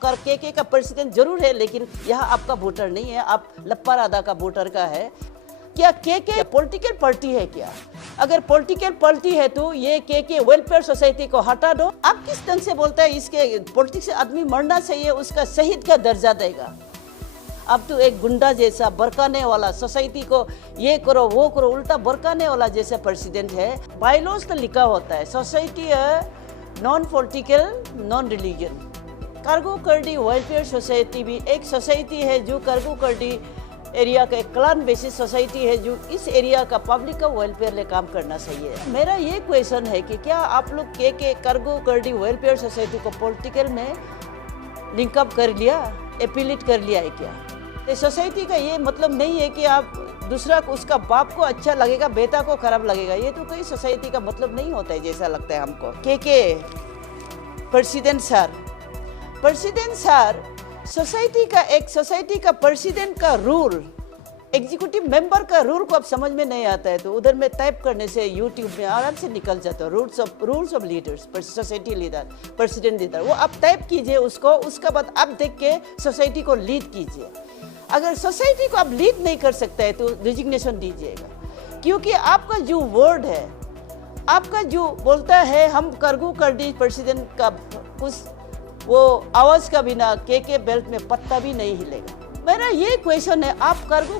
केके का प्रेसिडेंट जरूर है, लेकिन यहाँ आपका वोटर नहीं है, आप लप्पारादा का वोटर का है। क्या केके पॉलिटिकल पार्टी है क्या? अगर पॉलिटिकल पार्टी है तो ये केके वेलफेयर सोसाइटी को हटा दो। आप किस ढंग से बोलते हैं इसके पॉलिटिक्स से आदमी मरना चाहिए, उसका शहीद का दर्जा देगा? अब तो एक गुंडा जैसा बरकाने वाला, सोसाइटी को ये करो वो करो उल्टा बरकाने वाला जैसा प्रेसिडेंट है। बायलॉज तो लिखा होता है सोसाइटी है non political non religion. Cargo curdy welfare society भी एक सोसाइटी है जो कार्गो कर्डी एरिया का एक क्लान बेसिस सोसाइटी है जो इस एरिया का पब्लिक का वेलफेयर ले काम करना चाहिए। मेरा ये क्वेश्चन है कि क्या आप लोग के कार्गो कर्डी वेलफेयर सोसाइटी को पॉलिटिकल में लिंकअप कर लिया, एपिलेट कर लिया है क्या? ये सोसाइटी का ये मतलब नहीं है कि आप दूसरा उसका बाप को अच्छा लगेगा बेटा को खराब लगेगा, ये तो कोई सोसाइटी का मतलब नहीं होता है जैसा लगता है हमको। के प्रेसिडेंट सर सोसाइटी का प्रेसिडेंट का रूल, एग्जीक्यूटिव मेंबर का रूल को अब समझ में नहीं आता है तो उधर में टाइप करने से यूट्यूब में आराम से निकल जाता है। Rules of leaders, society leader, president leader, वो आप टाइप कीजिए उसको, उसके बाद आप देख के सोसाइटी को लीड कीजिए। अगर सोसाइटी को आप लीड नहीं कर सकते है तो रिजिग्नेशन दीजिएगा, क्योंकि आपका जो वर्ड है, आपका जो बोलता है हम कार्गो कर्डी प्रेसिडेंट का उस वो आवाज का बिना के बेल्ट में पत्ता भी नहीं हिलेगा। मेरा ये क्वेश्चन है, आप कार्गो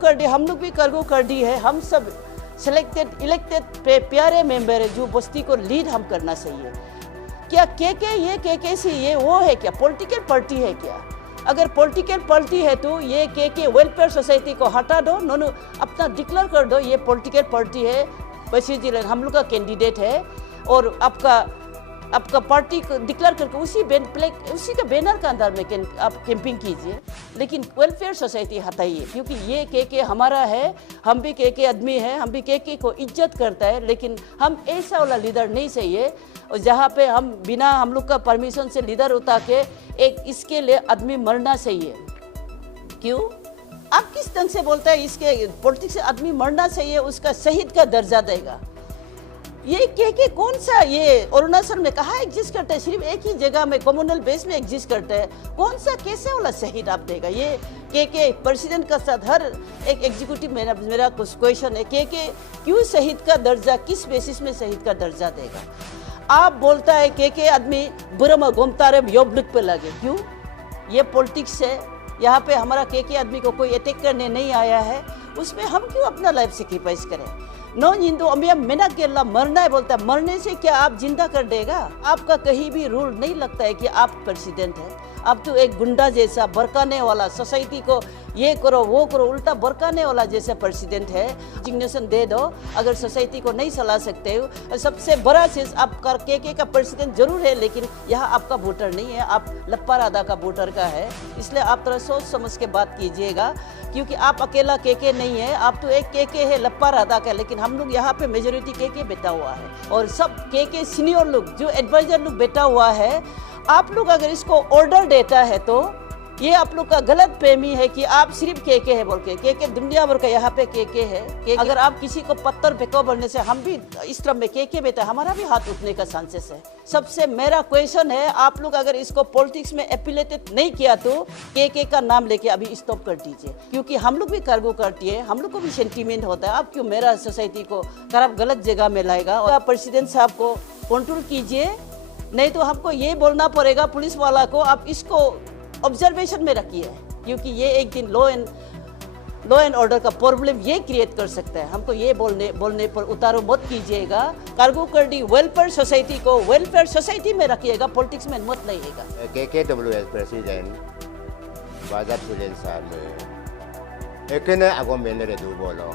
कर्डी, हम लोग भी कार्गो कर्डी है, हम सब सिलेक्टेड इलेक्टेड प्यारे मेंबर है जो बस्ती को लीड हम करना चाहिए। क्या के से ये वो है क्या? पॉलिटिकल पार्टी है क्या? अगर पॉलिटिकल पार्टी है तो ये के वेलफेयर सोसाइटी को हटा दो, नो अपना डिक्लेयर कर दो ये पॉलिटिकल पार्टी है, बशीर जी हम लोग का कैंडिडेट है और आपका पार्टी को डिक्लेयर करके उसी के बैनर के अंदर में आप कैंपिंग कीजिए, लेकिन वेलफेयर सोसाइटी हटाइए, क्योंकि ये के हमारा है, हम भी के आदमी है, हम भी के को इज्जत करता है, लेकिन हम ऐसा वाला लीडर नहीं चाहिए और जहाँ पे हम बिना हम लोग का परमिशन से लीडर उठा के एक इसके लिए आदमी मरना चाहिए। क्यों? आप किस ढंग से बोलते हैं इसके पॉलिटिक्स से आदमी मरना चाहिए, उसका शहीद का दर्जा देगा? ये के कौन सा ये अरुणाचल में कहाँ एग्जिस्ट करता है? सिर्फ एक ही जगह में कम्युनल बेस में एग्जिस्ट करता है। कौन सा कैसे वाला शहीद आप देगा? ये के प्रेसिडेंट का साथ हर एक एग्जीक्यूटिव मेरा कुछ क्वेश्चन है, के क्यों शहीद का दर्जा, किस बेसिस में शहीद का दर्जा देगा? आप बोलता है के आदमी बुरम गोमतारे योबलुक पे लगे, क्यों? ये पॉलिटिक्स है, यहाँ पे हमारा के आदमी को कोई अटैक करने नहीं आया है, उसमें हम क्यों अपना लाइफ सेक्रीफाइस करें? नॉन हिंदू अमिया मेहनत के मरना है बोलता है, मरने से क्या आप जिंदा कर देगा? आपका कहीं भी रूल नहीं लगता है कि आप प्रेसिडेंट है। अब तो एक गुंडा जैसा बरकाने वाला, सोसाइटी को ये करो वो करो उल्टा बरकाने वाला जैसा प्रेसिडेंट है। रिजिग्नेशन दे दो अगर सोसाइटी को नहीं चला सकते हो। सबसे बड़ा चीज आप के का प्रेसिडेंट जरूर है, लेकिन यहाँ आपका वोटर नहीं है, आप लप्पारादा का वोटर का है। इसलिए आप थोड़ा सोच समझ के बात कीजिएगा, क्योंकि आप अकेला के नहीं है, आप तो एक के है लप्पारादा का, लेकिन हम लोग यहाँ पे मेजोरिटी के बैठा हुआ है और सब के सीनियर लोग जो एडवाइजर लोग बैठा हुआ है। आप लोग अगर इसको ऑर्डर देता है तो ये आप लोग का गलत फहमी है कि आप सिर्फ के है बोल के दुनिया भर का यहाँ पे के है। अगर आप किसी को पत्थर फेंको बोलने से हम भी इस तरह में के बेटा हमारा भी हाथ उठने का चांसेस है। सबसे मेरा क्वेश्चन है, आप लोग अगर इसको पॉलिटिक्स में एपिलेटेड नहीं किया तो के का नाम लेके अभी स्टॉप कर दीजिए, क्योंकि हम लोग भी कार्गो करती है, हम लोग को भी सेंटीमेंट होता है। आप क्यों मेरा सोसाइटी को खराब गलत जगह में लाएगा? और प्रेसिडेंट साहब को कंट्रोल कीजिए, नहीं तो हमको ये बोलना पड़ेगा पुलिस वाला को आप इसको ऑब्जर्वेशन में रखिए, क्योंकि ये एक दिन लॉ एंड ऑर्डर का प्रॉब्लम ये क्रिएट कर सकता है। हमको ये बोलने पर उतारो मत कीजिएगा। कार्गो कर्डी वेलफेयर सोसाइटी को वेलफेयर सोसाइटी में रखिएगा, पॉलिटिक्स में मत लाइएगा। KKWS प्रेसिडेंट बाजार सुलेन साहब एक ने आगो मैंने रेडू बोलो,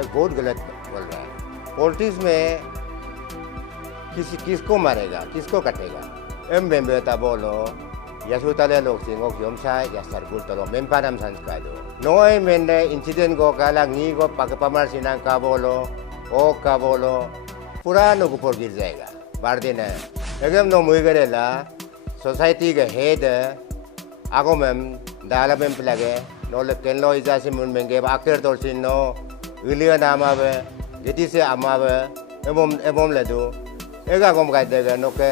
एक बहुत गलत बोल रहा है। पॉलिटिक्स में किसको मारेगा, किसको कटेगा? एम बेटा बोलो यासुताले लोग सिंगो क्योंसा या सरगुल तलो मेंपानम संस्कारो नोए मेंने इंसिडेंट को काला नी को पकपमार सिना का बोलो ओ का बोलो पूरा नुक पर गिर जाएगा बार दिन है। एकदम नो मुई करेला सोसाइटी के हेड आगो मेम दाला मेम लगे नो लेकिन लो इजासे मुन मेंगे आखिर तोर सिनो इलिया नामावे गिटी से आमावे एवं लेदो एगा गम का देगा नो के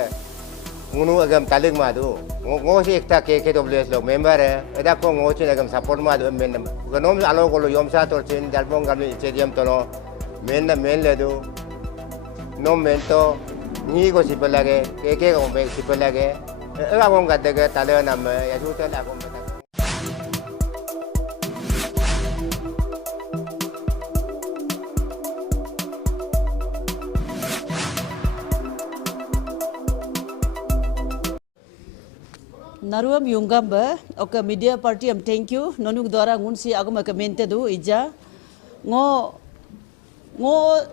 ngunu agam talig madu ngo si ekta KKWS lo member hai eda ko ngo chin agam support madu men ganom alo ko lo yom sa tor chin dalbong gam stadium to no men le do no men to ni ko sipalage KK ko be sipalage ega ko gadde tale nam ya su ta la ko Naruam Yungamba, oka media party am thank you. Nonuk dwara ngunsi agama kamente du ija. Ngo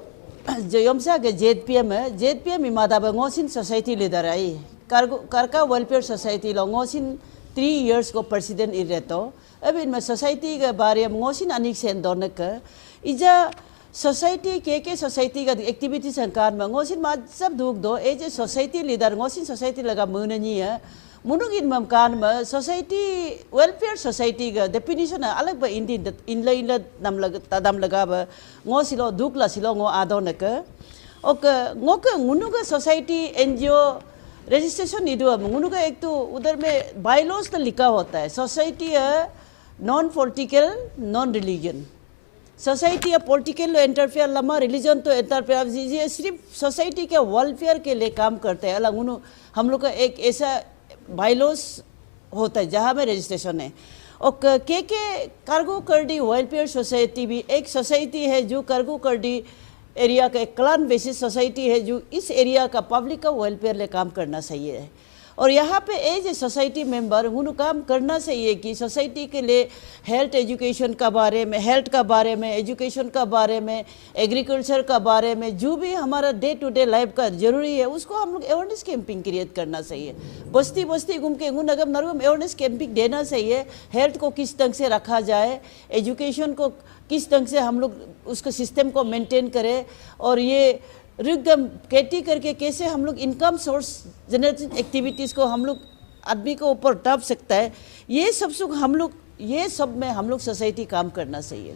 jayomsa ke JPM है JPM इमादा बा ngोसिन society leader आई. Karka welfare society lo ngोसिन 3 years को president इरेतो. अब इनमें society के बारे में ngोसिन अनिक सेन दोनक का. इजा society के society का activity संकार में ngोसिन माद सब दुख दो. एजे society leader ngोसिन society लगा मुननी है. Munugin mamkan ma society welfare society ga definition alag ba indi inla tadam laga ba ngo silo dukla silo ngo adon ka ok ngo ka munuga society NGO registration idu munuga ek तो उधर में bylaws तो लिखा होता है society है non political non religion society या political interfere लमा religion तो इंटरफेयर ये सिर्फ सोसाइटी के वेलफेयर के लिए काम करते हैं अलग उन्होंने हम लोग का एक ऐसा बाइलॉस होता है जहाँ में रजिस्ट्रेशन है और के कार्गो कर्डी वेलफेयर सोसाइटी भी एक सोसाइटी है जो कार्गो कर्डी एरिया का एक क्लान बेसिस सोसाइटी है जो इस एरिया का पब्लिक का वेलफेयर ले काम करना चाहिए है और यहाँ पे एज ए सोसाइटी मेंबर उन्होंने काम करना चाहिए कि सोसाइटी के लिए हेल्थ एजुकेशन का बारे में हेल्थ का बारे में एजुकेशन का बारे में एग्रीकल्चर का बारे में जो भी हमारा डे टू डे लाइफ का जरूरी है उसको हम लोग अवेयरनेस कैंपिंग क्रिएट करना चाहिए बस्ती बस्ती घूम के नगम नरगम अवेयरनेस कैंपिंग देना चाहिए हेल्थ को किस ढंग से रखा जाए एजुकेशन को किस ढंग से हम लोग उसको सिस्टम को मेंटेन करें और ये रिगम खेती करके कैसे हम लोग इनकम सोर्स जनरेटिंग एक्टिविटीज़ को हम लोग आदमी को ऊपर टप सकता है ये सब सुख हम लोग ये सब में हम लोग सोसाइटी काम करना चाहिए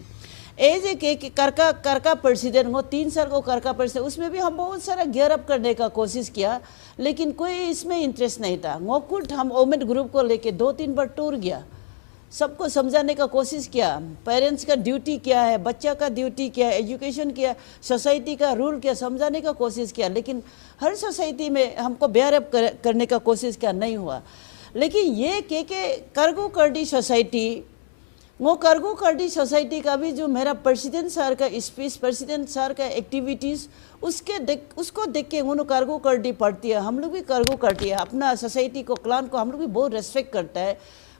एज ए करका प्रेसिडेंट वो 3 साल को करका प्रेसिडेंट उसमें भी हम बहुत सारा गियर अप करने का कोशिश किया लेकिन कोई इसमें इंटरेस्ट नहीं था वो कुछ हम वोमेन ग्रुप को लेके 2-3 बार टूर गया सबको समझाने का कोशिश किया पेरेंट्स का ड्यूटी क्या है बच्चा का ड्यूटी क्या है एजुकेशन क्या सोसाइटी का रूल क्या समझाने का कोशिश किया लेकिन हर सोसाइटी में हमको बेयर अप करने का कोशिश किया नहीं हुआ लेकिन ये के कार्गो कर्डी सोसाइटी वो कार्गो कर्डी सोसाइटी का भी जो मेरा प्रेसिडेंट सर का स्पीच प्रेसिडेंट सर का एक्टिविटीज़ उसको देख के उन्होंने कार्गो कर्डी पढ़ती है हम लोग भी कार्गो करती है अपना सोसाइटी को क्लान को हम लोग भी बहुत रेस्पेक्ट करता है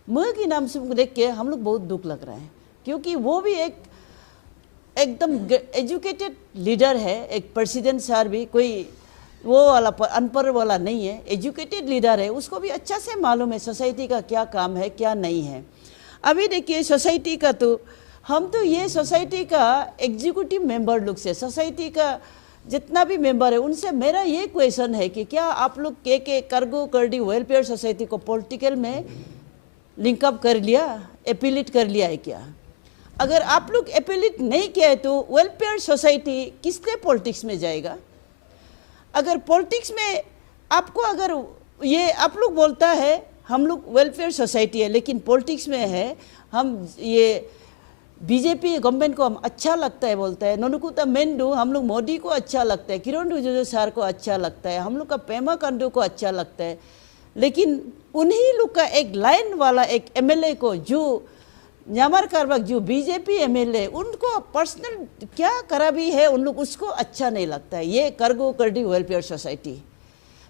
मैं के नाम से देख के हम लोग बहुत दुख लग रहा है क्योंकि वो भी एकदम एजुकेटेड लीडर है एक प्रेसिडेंट सर भी कोई वो वाला अनपढ़ वाला नहीं है एजुकेटेड लीडर है उसको भी अच्छा से मालूम है सोसाइटी का क्या काम है क्या नहीं है अभी देखिए सोसाइटी का तो हम तो ये सोसाइटी का एग्जीक्यूटिव मेंबर लोग से सोसाइटी का जितना भी मेंबर है उनसे मेरा ये क्वेश्चन है कि क्या आप लोग के कार्गो कर्डी वेलफेयर सोसाइटी को पॉलिटिकल में लिंकअप कर लिया एपिलेट कर लिया है क्या अगर आप लोग एपिलेट नहीं किया है तो वेलफेयर सोसाइटी किसने पॉलिटिक्स में जाएगा अगर पॉलिटिक्स में आपको अगर ये आप लोग बोलता है हम लोग वेलफेयर सोसाइटी है लेकिन पॉलिटिक्स में है हम ये बीजेपी गवर्नमेंट को हम अच्छा लगता है बोलता है नोनुकुता मेंडू हम लोग मोदी को अच्छा लगता है किरण रिजिजू सर को अच्छा लगता है हम लोग का पेमा खांडू को अच्छा लगता है लेकिन उन्हीं लोग का एक लाइन वाला एक एमएलए को जो न्यामर कारबाग जो बीजेपी एमएलए उनको पर्सनल क्या खराबी है उन लोग उसको अच्छा नहीं लगता है ये कार्गो कर्डी वेलफेयर सोसाइटी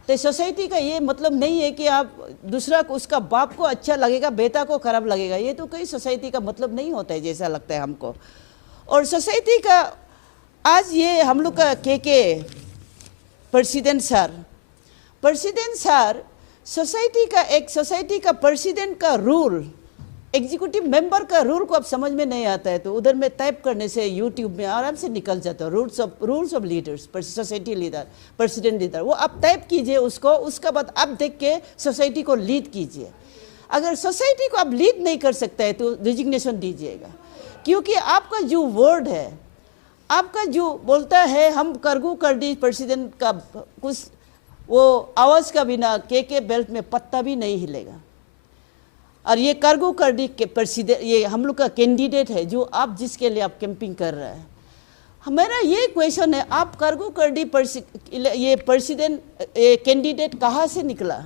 तो सोसाइटी का ये मतलब नहीं है कि आप दूसरा को उसका बाप को अच्छा लगेगा बेटा को खराब लगेगा ये तो कोई सोसाइटी का मतलब नहीं होता है जैसा लगता है हमको और सोसाइटी का आज ये हम लोग का के प्रेसिडेंट सर सोसाइटी का प्रेसिडेंट का रूल एग्जीक्यूटिव मेंबर का रूल को अब समझ में नहीं आता है तो उधर में टाइप करने से यूट्यूब में आराम से निकल जाता है rules of leaders society leader president leader वो आप टाइप कीजिए उसको उसका बाद आप देख के सोसाइटी को लीड कीजिए अगर सोसाइटी को आप लीड नहीं कर सकते हैं तो रिजिग्नेशन दीजिएगा क्योंकि आपका जो वर्ड है आपका जो बोलता है हम कार्गो कर्डी प्रेसिडेंट का कुछ वो आवाज़ का बिना के बेल्ट में पत्ता भी नहीं हिलेगा। और ये करगू करडी के प्रेसिडेंट, ये हम लोग का कैंडिडेट है जो आप जिसके लिए आप कैंपिंग कर रहे हैं। मेरा ये क्वेश्चन है, आप करगू करडी ये प्रेसिडेंट कैंडिडेट कहाँ से निकला?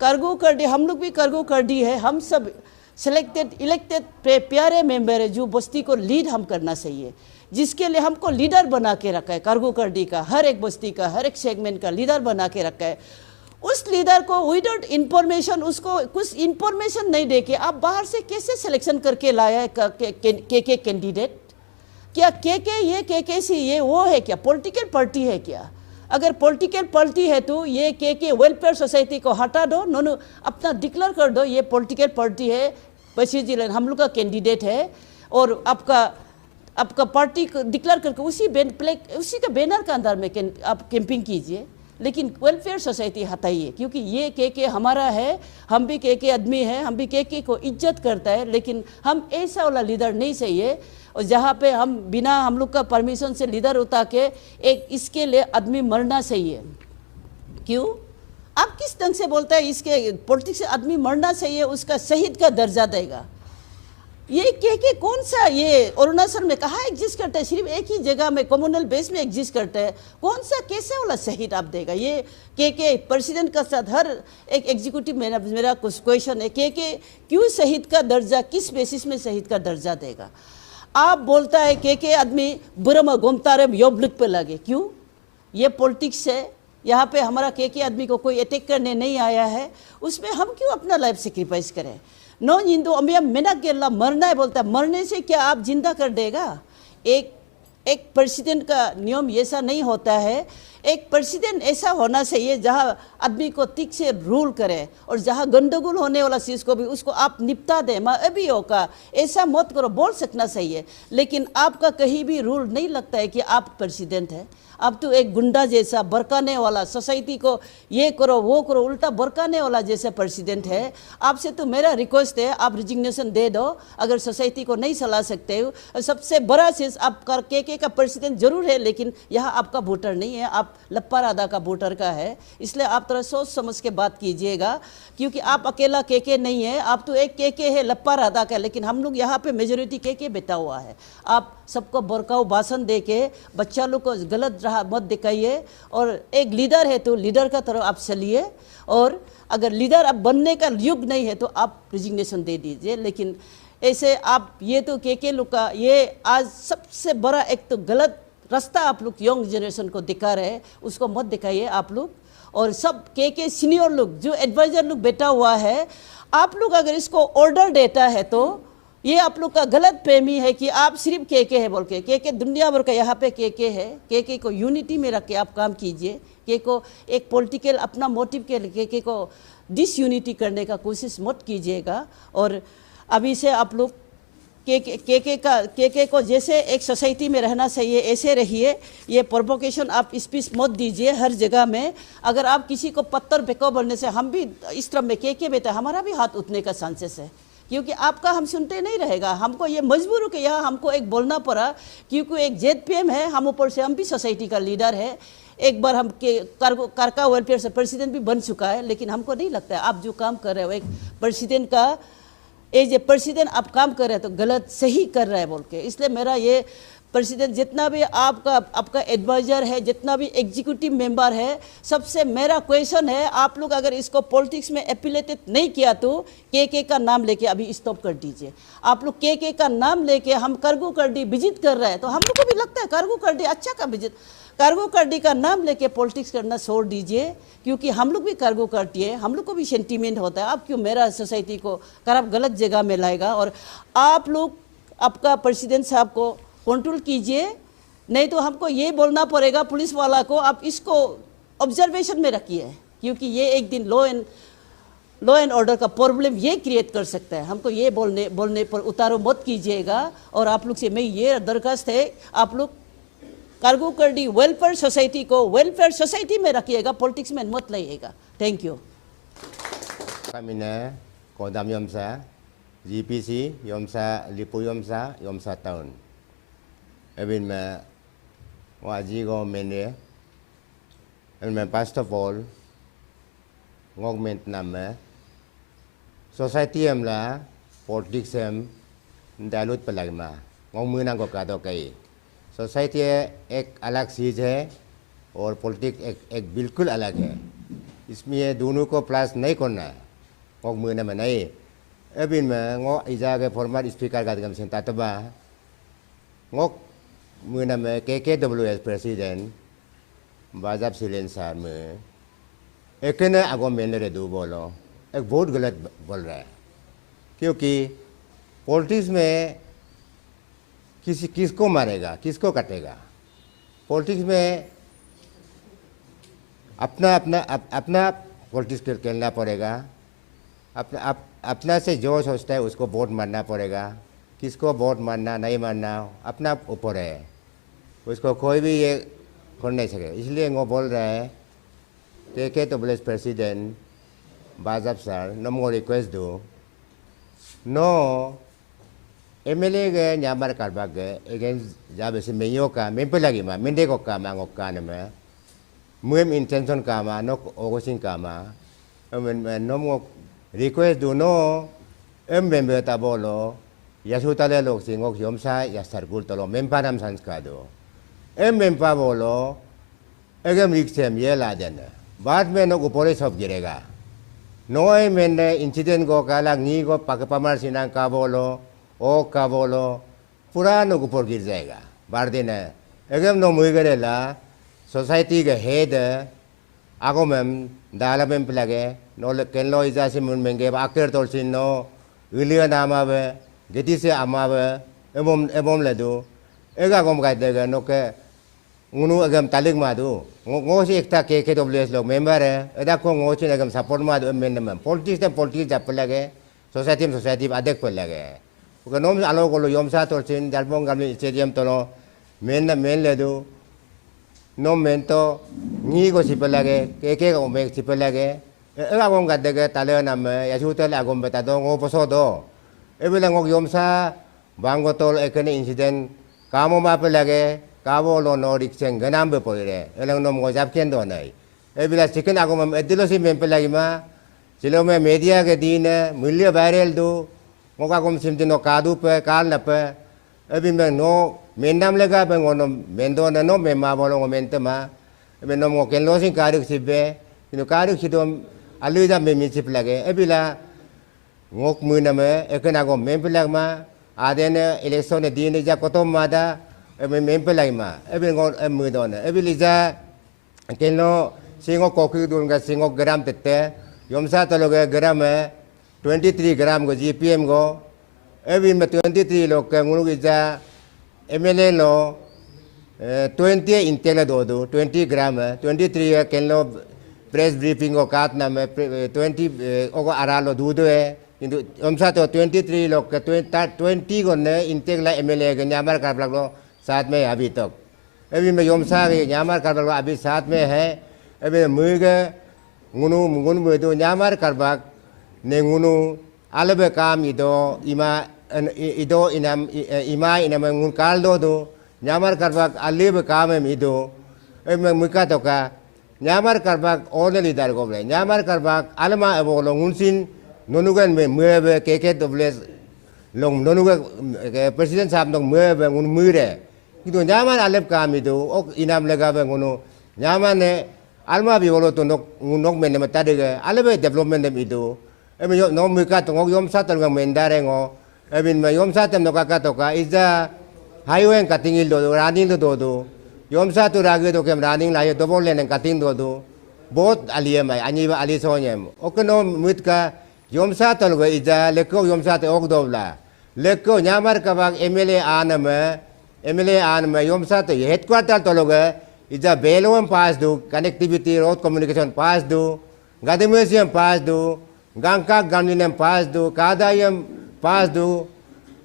करगू करडी, हम लोग भी करगू करडी है, हम सब सिलेक्टेड इलेक्टेड प्यारे मेंबर है जो बस्ती को लीड हम करना चाहिए, जिसके लिए हमको लीडर बना के रखा है। करगू करडी का हर एक बस्ती का हर एक सेगमेंट का लीडर बना के रखा है। उस लीडर को विदाउट इंफॉर्मेशन, उसको कुछ इंफॉर्मेशन नहीं देके आप बाहर से कैसे सिलेक्शन करके लाया है के कैंडिडेट? क्या के सी ये वो है क्या? पॉलिटिकल पार्टी है क्या? अगर पॉलिटिकल पार्टी है तो ये के वेलफेयर सोसाइटी को हटा दो, नो अपना डिक्लेयर कर दो ये पॉलिटिकल पार्टी है, बशीर जिला हम लोग का कैंडिडेट है, और आपका पार्टी को डिक्लेयर करके उसी का बैनर का अंदर में आप कैंपिंग कीजिए। लेकिन वेलफेयर सोसाइटी हटाइए, क्योंकि ये के हमारा है, हम भी के आदमी है, हम भी के को इज्जत करता है। लेकिन हम ऐसा वाला लीडर नहीं चाहिए और जहाँ पे हम बिना हम लोग का परमिशन से लीडर उतार के एक इसके लिए आदमी मरना चाहिए। क्यों? आप किस ढंग से बोलते हैं इसके पॉलिटिक्स से आदमी मरना चाहिए, उसका शहीद का दर्जा देगा? ये के कौन सा ये अरुणाचल में कहाँ एग्जिस्ट करता है? सिर्फ एक ही जगह में कम्युनल बेस में एग्जिस्ट करता है। कौन सा कैसे वाला शहीद आप देगा? ये के प्रेसिडेंट का साथ हर एक एग्जीक्यूटिव मेरा कुछ क्वेश्चन है, के क्यों शहीद का दर्जा, किस बेसिस में शहीद का दर्जा देगा? आप बोलता है के आदमी बुरम गोमतारम योबलुक पे लगे, क्यों? ये पॉलिटिक्स है, यहाँ पे हमारा के आदमी को कोई अटैक करने नहीं आया है, उसमें हम क्यों अपना लाइफ सेक्रीफाइस करें? नॉन हिंदू अमिया मेना गेला मरना है बोलता है, मरने से क्या आप जिंदा कर देगा? एक प्रेसिडेंट का नियम ऐसा नहीं होता है। एक प्रेसिडेंट ऐसा होना चाहिए जहाँ आदमी को ठीक से रूल करे, और जहाँ गंदगोल होने वाला चीज़ को भी उसको आप निपटा दें। मैं अभी होगा ऐसा मत करो बोल सकना चाहिए, लेकिन आपका कहीं भी रूल नहीं लगता है कि आप प्रेसिडेंट है। आप तो एक गुंडा जैसा बरकाने वाला, सोसाइटी को ये करो वो करो उल्टा बरकाने वाला जैसा प्रेसिडेंट है। आपसे तो मेरा रिक्वेस्ट है, आप रिजिग्नेशन दे दो अगर सोसाइटी को नहीं चला सकते हो। सबसे बड़ा चीज़, आप के का प्रेसिडेंट जरूर है, लेकिन यहाँ आपका वोटर नहीं है, आप लप्पा राधा का वोटर का है। इसलिए आप थोड़ा सोच समझ के बात कीजिएगा, क्योंकि आप अकेला के नहीं है, आप तो एक के है लप्पा राधा का, लेकिन हम लोग यहाँ पे मेजोरिटी के बैठा हुआ है। आप सबको बरकाऊ भाषण दे के बच्चा लोग को गलत राह मत दिखाइए, और एक लीडर है तो लीडर का तरफ आप चलिए, और अगर लीडर अब बनने का युग नहीं है तो आप रिजिग्नेशन दे दीजिए। लेकिन ऐसे आप ये तो के लोग का ये आज सबसे बड़ा एक तो गलत रास्ता आप लोग यंग जनरेशन को दिखा रहे हैं, उसको मत दिखाइए आप लोग। और सब के सीनियर लोग जो एडवाइजर लोग बैठा हुआ है, आप लोग अगर इसको ऑर्डर देता है तो ये आप लोग का गलत फहमी है कि आप सिर्फ के है बोल के दुनिया भर का यहाँ पे के है। के को यूनिटी में रख के आप काम कीजिए। के को एक पॉलिटिकल अपना मोटिव के लिए के को डिसयूनिटी करने का कोशिश मत कीजिएगा। और अभी से आप लोग के को जैसे एक सोसाइटी में रहना चाहिए ऐसे रहिए। ये प्रोवोकेशन आप स्पीच मत दीजिए हर जगह में। अगर आप किसी को पत्थर फेंको बोलने से, हम भी इस तरह में के बेटा हमारा भी हाथ उठने का चांसेस है, क्योंकि आपका हम सुनते नहीं रहेगा। हमको ये मजबूर हो कि यहाँ हमको एक बोलना पड़ा, क्योंकि एक ZPM है, हम ऊपर से हम भी सोसाइटी का लीडर है। एक बार हम कारका वेलफेयर से प्रेसिडेंट भी बन चुका है, लेकिन हमको नहीं लगता है आप जो काम कर रहे हो एक प्रेसिडेंट का एज ए प्रेसिडेंट आप काम कर रहे हैं तो गलत सही कर रहे हैं बोल के। इसलिए मेरा ये प्रेसिडेंट जितना भी आपका एडवाइजर है, जितना भी एग्जीक्यूटिव मेंबर है, सबसे मेरा क्वेश्चन है, आप लोग अगर इसको पॉलिटिक्स में एफिलेटेड नहीं किया तो के का नाम लेके अभी स्टॉप कर दीजिए। आप लोग के का नाम लेके हम करगू करडी विजिट कर रहे हैं तो हम लोग को भी लगता है करगू करडी अच्छा का विजिट, करगू करडी का नाम लेके पॉलिटिक्स करना छोड़ दीजिए, क्योंकि हम लोग भी करगू करती है, हम लोग को भी सेंटीमेंट होता है। आप क्यों मेरा सोसाइटी को खराब गलत जगह में लाएगा? और आप लोग आपका प्रेसिडेंट साहब को कंट्रोल कीजिए, नहीं तो हमको ये बोलना पड़ेगा पुलिस वाला को आप इसको ऑब्जर्वेशन में रखिए, क्योंकि ये एक दिन लॉ एंड ऑर्डर का प्रॉब्लम ये क्रिएट कर सकता है। हमको ये बोलने पर उतारो मत कीजिएगा। और आप लोग से मैं ये दरखास्त है, आप लोग करगू करडी वेलफेयर सोसाइटी को वेलफेयर सोसाइटी में रखिएगा, पॉलिटिक्स में मत लाइएगा। Thank you. Kamina Kodam Yomsa, GPC Yomsa Lipu Yomsa Yomsa Town. Even me wajigo mene. And first of all, government नाम सोसाइटी हमला पॉलिटिक्स हम डालूट पर लगमा गवर्नमेंट को का तो कई सोसाइटी एक अलग चीज़ है और पॉलिटिक्स एक बिल्कुल अलग है इसमें ये दोनों को प्लस नहीं करना है गवर्नमेंट में नहीं अभी में गो इजा के फॉर्मर स्पीकर का दिक्कत सिंता तो बा गो मुना में KKWS प्रेसिडेंट बाजाब सिलेंसर में एक ने आगो मैंने रे दो बोलो एक बहुत गलत बोल रहा है क्योंकि पॉलिटिक्स में किसको मारेगा किसको काटेगा पॉलिटिक्स में अपना पॉलिटिक्स खेलना पड़ेगा अपना से जो सोचता है उसको वोट मारना पड़ेगा किसको वोट मारना नहीं मारना अपना ऊपर है उसको कोई भी ये खोल नहीं सके इसलिए वो बोल रहा है KKWS प्रेसिडेंट बाजाब सर नमो रिक्वेस्ट दो नो MLA के न्यामर कारबाग के अगेंस्ट जब ऐसे मेयो का मैं पे लगी माँ मैं देखो काम आंगो कान में मुझे इंटेंशन काम आ नो ओगोसिंग काम आ मैं नमो रिक्वेस्ट दो नो मेंबर ताबोलो यासुताले लोग सिंगो योमसा या सरगुल तलो मेंपा नाम संस्कार दो मेंपा बोलो अगर रिक्सेम ये ला देना बाद में नो ऊपर सब गिरेगा नो मैंने इंसिडेंट को काला नी को पकपमार सिना का बोलो ओ का बोलो पूरा नो ऊपर गिर जाएगा बार दिन अगर नो मुझे करेला सोसाइटी के हेड आगो में दाला में लगे नो केलो इजा से मुन में आकर तोड़ सिन नो इलिया नाम आवे गेटी से आमावे एवं ले दो एगा गम का देगा नो के उनु अगम तालिक मादू ngô si ekta KKWS लोग मेंबर है एदा को ngô si अगम सपोर्ट मादू मेंबर पॉलिटिक्स जब पे लगे सोसाइटी अध्यक्ष पे लगे ओके नोम आलो को योमसा तोरसिन दरबोंग गामी स्टेडियम तलो मेन ले दो नो मेन तो नी को सिप लगे KK को में सिप लगे एगा गम का देगा ताले नाम यासुतल आगम बेता दो ngô पसो दो एबेला ngô योमसा बांगो तोल एकने इंसिडेंट कामो मा पे लगे काबो लो नो रिक्सेंग गनाम बे पड़े एलंग नो मोजाब केन दो नहीं एबिला चिकन आगो में एदिलो सी में पे लगी मा चिलो में मीडिया के दिन मूल्य वायरल दो मोका कोम सिमते नो कादू पे काल न पे एबि में नो मेंदाम लगा पे नो मेंदो न नो में मा बोलो मेंते मा एबि नो मो केन लो सिंग कारु सिबे नो कारु सिदो अलुजा में मिसिप लगे एबिला ngok मुना में एकन आगो में पे लग मा आदे ने इलेक्शन ने दिन जा कोतो मादा में पे लगी मा एबि ngो मुदो ने एबि लिजा केनो सिंगो कोकु दुंगा सिंगो ग्राम तेते योमसा तलोगे ग्राम में 23 ग्राम को GPM को एबि में 23 लोग के ngunu इजा MLA लो 20 इंटेल दो 20 ग्राम 23 केनो प्रेस ब्रीफिंग को काट ना में 20 ओको आरालो दूध है किंतु योमसा तो 23 लोग के 20 को ने इंटेल MLA के न्यामर कर लगलो साथ में अभी तक अभी में योमसा के न्यामर कर लगलो अभी साथ में है अभी मुझे ngunu मुझे न्यामर कर बाग ने ngunu अलबे काम इदो इमा enum ngun kaldo do Nyamar कर बाग अलबे काम में इदो अभी मुका तो का न्यामर कर बाग ओनली दार को बोले न्यामर कर बाग अलमा बोलो ngунsin नोनुगन में मुझे KKWS लोग नोनुगन प्रेसिडेंट साहब लोग मुझे ngun मुझे किंतु न्यामर अलब काम इदो ओक इनाम लगा बे ngunu न्यामर ने alma bi wolo to nok men ma tadege alebe development dem itu ebe no mika to yom sa to mendare ngo ebin ma yom sa tem no ka to ka iza highway katingil do running do yom sa to rage to kem running la yo double lane kating do bot aliye mai ani ba ali so nyem okno mit ka yom sa to go iza leko yom sa to ok dobla leko nyamar ka bag MLA aname yom sa to headquarter to loge इजा बेलोम पास दो connectivity road communication पास दो गादेमेसियम पास दो गांका गांडीनम पास दो कादायम पास दो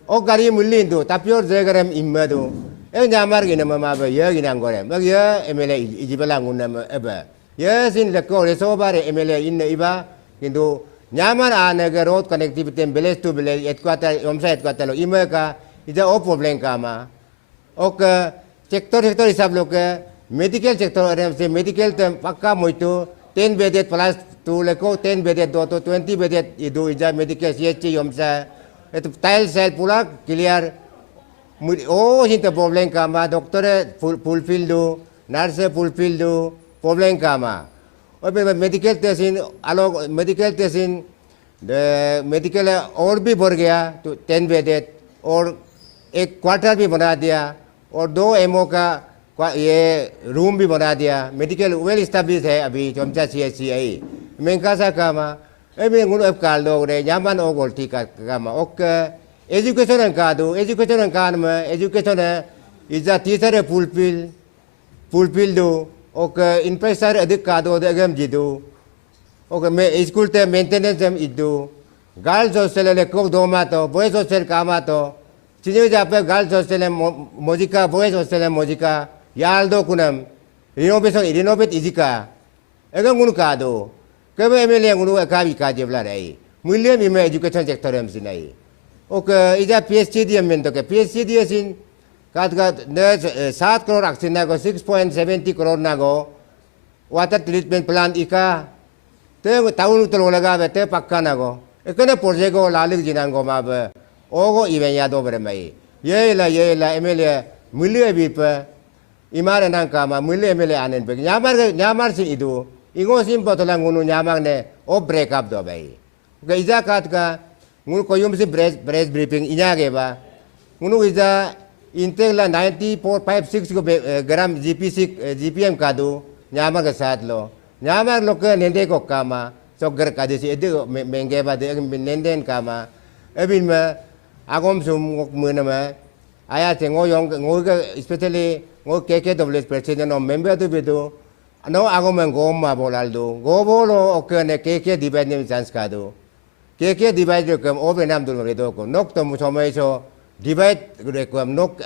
ओ गारी मुल्ली दो तापियोर जेगरम इम्मे दो ए न्यामर गिन ममा बे ये गिनांग गोरे मग ये MLA इजिबला nguन एबे ये सिन लेको रेसो बारे MLA इन इबा किंतु न्यामर आने के road connectivity village to village headquarter योमसा हेडक्वार्टर इमे का इजा ओ प्रॉब्लम कामा ओक सेक्टर हिसाब लोग मेडिकल सेक्टर से मेडिकल पक्का मोइतो 10 bedded plus tu leko 10 bedet do to 20 bedet idu ija medical CHC yomsa itu tile sel pula clear oh hinta problem kama doktor fulfill do nurse fulfill do problem kama और medical testing along medical testing the medical और भी बढ़ गया तो 10 bedet और एक quarter भी बना दिया और 2 एमओ का ये रूम भी बना दिया मेडिकल वेल स्टैब्लिश है अभी चमचा CHC आई मैं सा कामा अभी गुण अब काल दो रे यामान ओ गोल्टी का कामा ओके एजुकेशन का दो एजुकेशन का में एजुकेशन इजा टीचर फुलफिल दो ओके इंफ्रास्ट्रक्चर अधिक का दो अगम जिदो ओके मैं स्कूल ते मेंटेनेंस हम इदो गर्ल्स हॉस्टल ले को दो मा तो बॉयज हॉस्टल का मा तो चीज़ें जहाँ पे गर्ल्स हॉस्टल है मोजिका बॉयज हॉस्टल है मोजिका यार दो कुनम रिनोवेट इजिका अगर गुण का दो कब MLA गुण कावी का जेबला रही मूल्य भी मैं एजुकेशन सेक्टर में सिनाई ओके इजा PhD में तो के PhD सिन काट न 7 करोड़ अक्सिन ना को 6.70 करोड़ ना को वाटर ट्रीटमेंट प्लांट इका ते टाउन तो लगा बेटे पक्का ना को एक ने प्रोजेक्ट को लालिक जिनांग को माब ओगो इवेंट यादों पर मैं ये ला MLA मूल्य भी पर इमारत ना कामा मूल्य MLA आने पे न्यामार से इधु इंगो सिम पतला गुनु न्यामार ने ओ ब्रेकअप दो भाई इजा काट का गुनु कोयुम से ब्रेस ब्रीफिंग इन्या के बा गुनु इजा इंटेक ला 94.56 को ग्राम GPM का दो न्यामार के साथ लो न्यामार लोग के नेंदे को कामा चौकर का जैसे इधर महंगे बात नेंदे कामा अभी मैं आगम सुम मुन में आया थे ngô especially ngô KKW president or member tu betu no agom ngô ma bolaldo ngô bolo okene KK divide ni chance ka do KK divide ko over nam du re do ko nok to musomai so divide re ko nok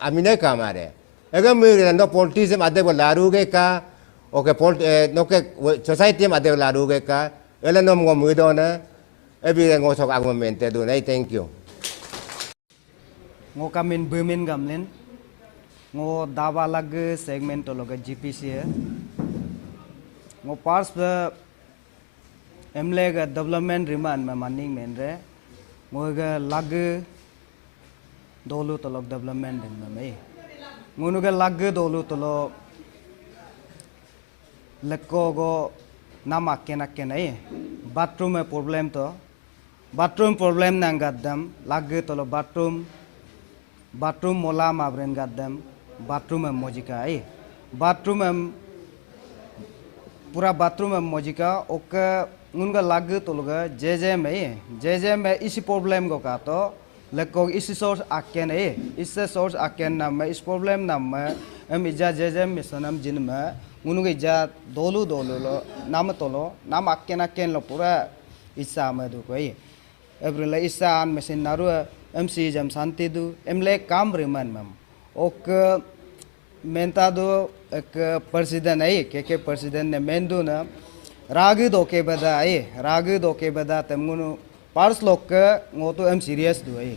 amine ka mare agam me no politician ade laru ge ka okay nok society ade laru ge ka ele no ngô mu do na ebi ngô sok agom mente do nai thank you ngô kamin bermin gamlen ngô dawa lag segment loga GPC है ngô pars MLA का development remand में morning में रहे ngô का lag dolu तलक development में ngô का lag dolu तलो lekko go nama kena नहीं bathroom में problem तो bathroom problem नंगादम lag तलो bathroom mola mabren gaddam bathroom में मोजिका है bathroom में पूरा bathroom में मोजिका ओके उनका लागू तो लोग जे में इसी प्रॉब्लम को का तो लेको इसी सोर्स आके नहीं इससे सोर्स आके नाम में इस प्रॉब्लम नाम में हम इजा जे मिशन हम जिन में उनके इजा दोलू लो नाम तो लो नाम आके ना केन लो पूरा इसा में दो कोई एवरेला इसा आन मशीन नारू MC जम शांति दो MLA काम रिमान में ओके मेंता दो एक प्रेसिडेंट है के प्रेसिडेंट ने मेंदो ना रागी दो के बदा तमगुनु पार्स लोग के वो तो हम सीरियस दो है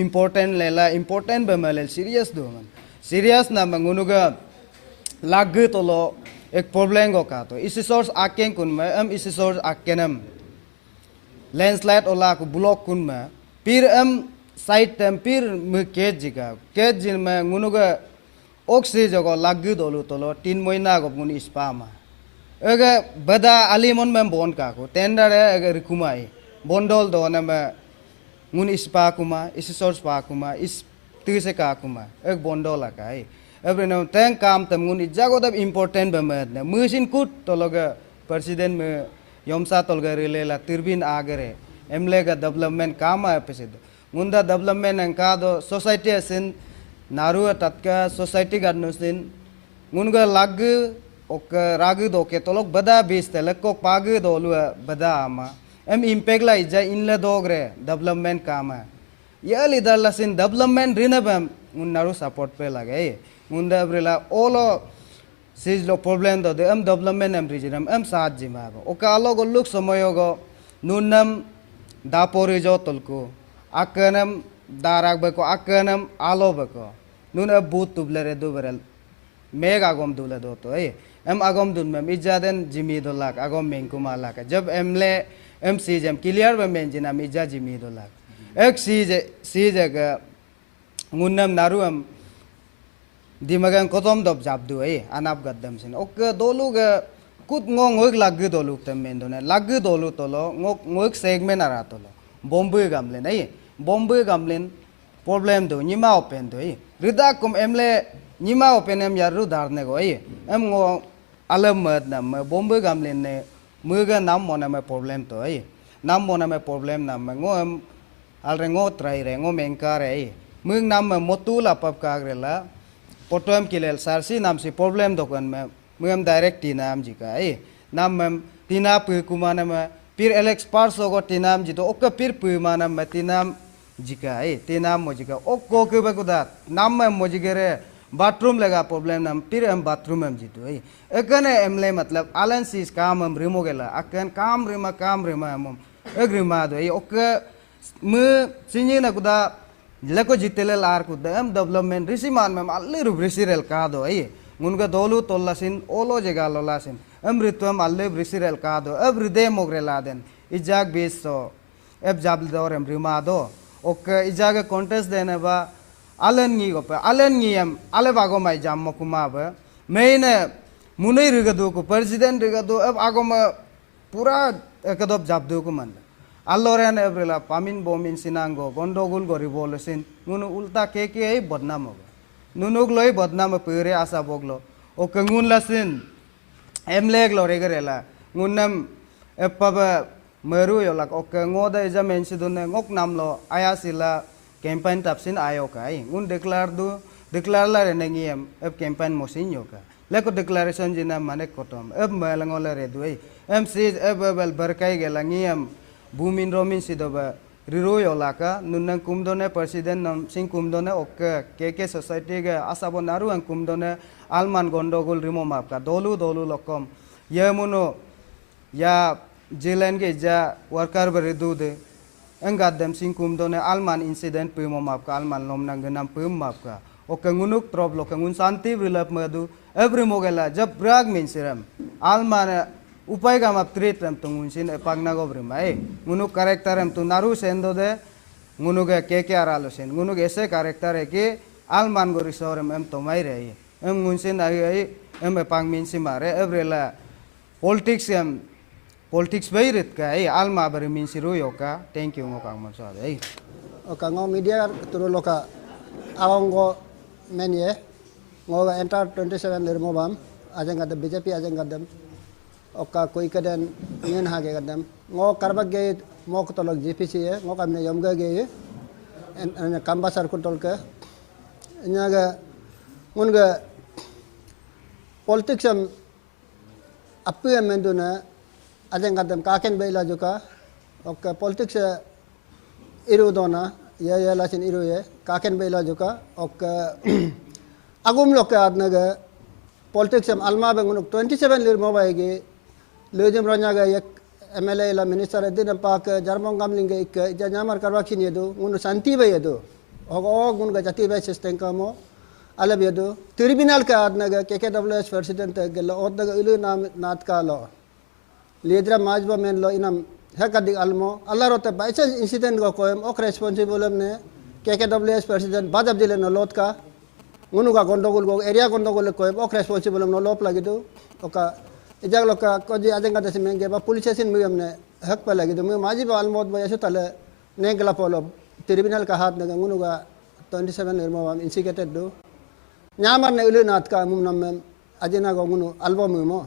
इम्पोर्टेंट लेला इम्पोर्टेंट बेमले सीरियस दो मन सीरियस ना मंगुनु का लाग तो लो एक प्रॉब्लम को का तो इसी सोर्स आके कुन में हम इसी सोर्स आके नम लैंडस्लाइड ओला को ब्लॉक कुन में फिर हम साइड टेम फिर में केज जिन में गुनु का ऑक्सी जगह लाग दोलू तो लो 3 महीना को गुनु इस्पा मा अगर बदा अलीमन में बोन का को टेंडर है अगर रिकुमाई बोंडोल दो ना में गुनु इस्पा कुमा इसी सोर्स पा कुमा इस तीर से का कुमा एक बोंडोल का है अब ना तें काम तम गुनु इजागो तब इम्पोर्टेंट बमत ने मशीन कुट तो लोग प्रेसिडेंट में योमसा तोल गए रिले ला तिरबिन आगरे MLA का डेवलपमेंट काम है पैसे मुंडा डेवलपमेंट अंका दो सोसाइटी सिन नारू तत्का सोसाइटी का नुसिन मुंगा लाग ओक राग दो के तो लोग बदा बीस तले को पाग दो लु बदा आमा एम इम्पैक्ट ला इजा इनले दोगरे डेवलपमेंट काम है ये लीडर ला सिन डेवलपमेंट रिनबम मुन नारू सपोर्ट पे लगे मुंडा ब्रेला ओलो सीज लो प्रॉब्लम दो दे एम डेवलपमेंट एम रिजनम एम साथ जिमा ओकालो गो लुक समयोगो नुनम दापोरी जो तलको आकनम दाराग बको आकनम आलो बको नुन अब बूत तुबले रे दो बरल मेग आगोम दुले दो तो em agom dun mem ijaden jimi dolak agom mengkuma lak jab emle em si jam clear ba men jina ija jimi dolak ek si ga ngunnam naru am dimagan kotom dop jabdu anap gaddam sin ok dolu ga kut ngok lag dolu tem men done lag dolu tolo ngok segment ara tolo bombe gamlen bombe gamlen problem do nima open do rida kum emle nima open em yaru darne go em ngo alam mad nam bombe gamlen ne muga nam mona me problem to nam mona me problem nam ngo em alre ngo trai re ngo mengkare mung nam motula pap kagrela potom kilel sarsi nam si problem do kan me mum direct tinam jika nam mem tina pu kumana me pir alex parso go tinam jito ok pir pu mana me tinam jika tinam mo jika ok ko ba kuda nam me mo jigere bathroom lega problem nam pir em bathroom em jito ekane emle matlab alan sis kam em rimo gela akan kam rima em agrima do ok mu sinye na kuda leko jitele lar kuda em development risiman mem alle ru risirel ka do munga dolu tollasin olo jega lolasin em ritum alle risirel ka do everyday mogrela den ijag beso eb jabl dor em rima do ok ijaga contest dene ba alen ngi go pa alen ngi em ale bago mai jammo kuma ba meine munai rigadu ko president rigadu eb agoma pura ekadop jabdu ko man alloren ebrela pamin bomin sinango gondogul go revolution nunu ulta ke badnam hoga nunuk loi badnam pure asa boglo o kangun lasin emleg lo regerela ngunnam epaba meru yolak o ngoda ija mensidune ngok namlo ayasila campaign tapsin ayo kai ngun declare la renengiem ep campaign mosin yoka leko declaration jina mane kotom eb melangole redui mc ebel berkai gelangiem bumin romin sidoba riro yolaka nunang kumdone presiden nam sing kumdone ok keke society ge asabo naru ang kumdone alman gondogol rimo mapka dolu lokom yemuno ya jilen ge ja worker beredude engadem sing kumdone alman incident pimo mapka alman lomnang genam pim mapka ok ngunuk trop lo kangun santi rilap madu every mogela jab brag minsiram alman upay gam ap treat ram tungun sin pagna gobrim ngunu karakter ram tu naru sendo de ngunu ge ke aralo sen ngunu ge ese karakter ke alman go risorem em tomai re em ngun sin ai em pang min si mare evrela politics bairit ka alma bar min si ruyoka thank you ngo kang manso oka ngo media turu loka awongo menye ngo enter 27 lermo bam ajeng ada BJP ajeng gadam oka koi kaden ngen hage gadam ngo karbag ge mo ko tolok GPC ye ngo kamne yomga ge en kamba sar ko tolka nyaga ngunga politics am apu menduna ajeng gadam kaken beila joka oka politics iru dona ya lasin iru ye kaken beila joka oka agum loka adnaga politics am alma bengunuk 27 lir mobile ge lejum ranyaga ek MLA la minister edin pak jarmong gamling ge ik janyamar karwakin yedu ngun santi be yedu ogo gun ga jati be system kamo alab yedu tribunal ka adnaga KKWS president ge lo odga ilu nam nat ka lo ledra majba men lo inam hekadi almo allah rote by chance incident go koem ok responsible ne KKWS president badab dile no lot ka ngunu ga gondogol go area gondogol koem ok responsible no lop lagidu oka ijag loka koji ajeng kada simenge ba police station muyam ne hak pa lagidu mu maji ba almod ba yasu tale ne gala polo tribunal ka hat naga ngunu ga 27 irmo am instigated do nyamar ne ulu nat ka mum nam ajena go ngunu album mo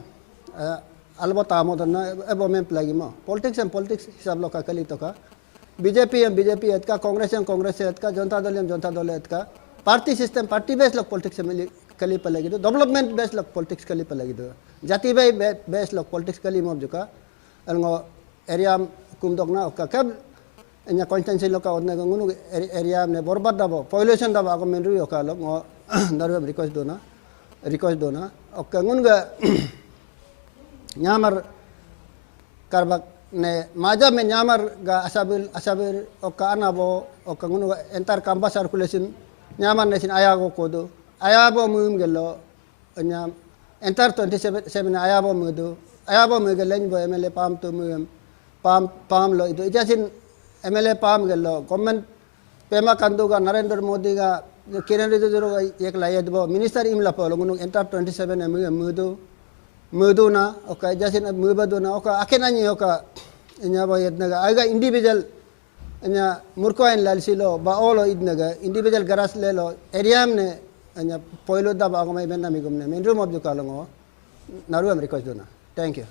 albo tamo dana ebo mem plagi mo politics hisab loka kali to ka BJP et ka Congress et ka Janata Dal et ka party system party based lok politics में कली पर लगी तो development based luck politics कली पर लगी तो जाति भाई बेस्ड लक पॉलिटिक्स कली मोब जुका अलगो एरिया कुम दोगना ओका कब इन्या कॉन्स्टेंसी लोका ओदने गंगुनु एरिया में बर्बाद दाबो पॉपुलेशन दाबो आगो मेनरु ओका लो नरवे रिक्वेस्ट दोना ओका गुनगा न्यामर करबक ने माजा में न्यामर गा असाबिल ओका अनाबो ओका गुनु एंटर काम्बा सर्कुलेशन न्यामर नेसिन आयागो कोदो ayabo mum gelo nya enter 27 ayabo mudu lain bo MLA pam tu mu pam lo itu ijasin MLA pam gelo government pema kandu ga Narendra Modi ga Kiran Rijiju ga ek layed bo minister im la polo gunung enter 27 mudu na oka ijasin mubadu na oka akenani oka nya bo yednaga aga individual nya murkoin lalsilo ba olo idnaga individual garas lelo area ne nya poilo da ba agomai benna migumne men room of the kalongo naru am request dona thank you